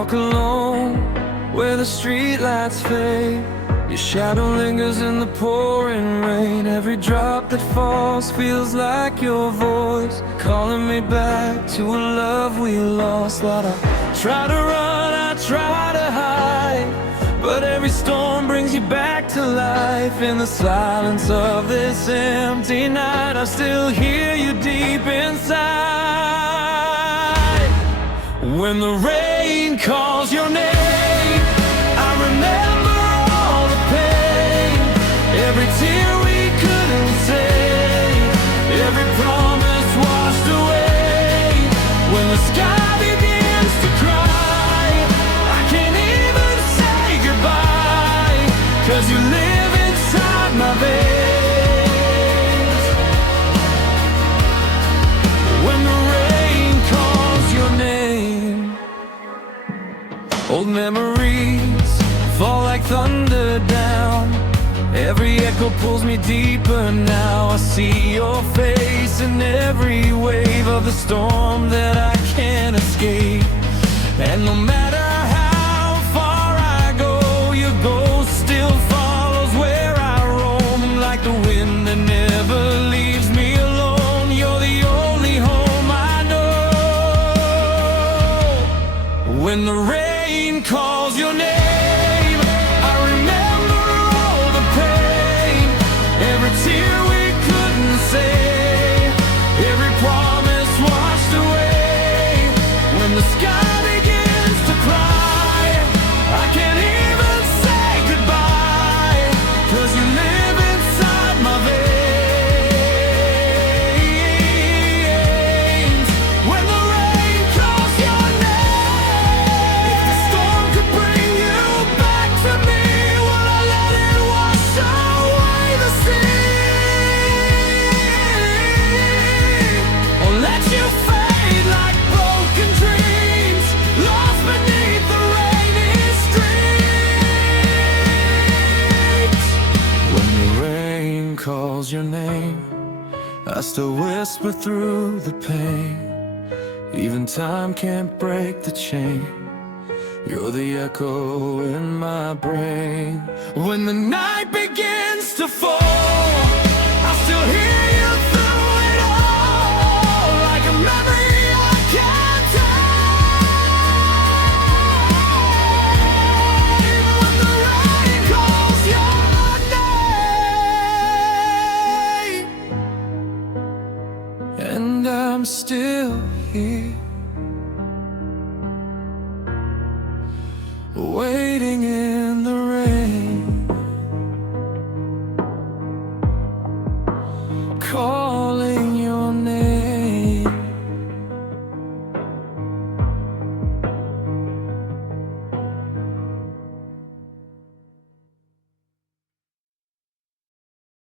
walk alone where the streetlights fade. Your shadow lingers in the pouring rain. Every drop that falls feels like your voice calling me back to a love we lost. Lord, I try to run, I try to hide, but every storm brings you back to life. In the silence of this empty night, I still hear you deep inside. When the rain calls your name, I remember all the pain, every tear we couldn't say, every promise washed away. When the sky begins to cry, I can't even say goodbye, 'cause you live inside my veins. When the rain calls your name, old memories fall like thunder down. Every echo pulls me deeper now. I see your face in every wave of the storm that I can't escape. And no matter how far I go, your ghost still follows where I roam. Like the wind that never leaves me alone, you're the only home I know. When the rain calls your name, I remember all the pain, every tear we couldn't say, every promise washed away. When the sky begins to cry, I can't even say goodbye, 'cause you live inside my veins. When the rain calls your name, if the storm could bring you back to me, would I let it wash away the sea? Or let you fade like broken dreams, lost beneath the rainy streets? When the rain calls your name, I still whisper through the pain. Even time can't break the chain, you're the echo in my brain. When the night begins to fall, I still hear you through it all, like a memory I can't tame. When the rain calls your name, and I'm still here, waiting in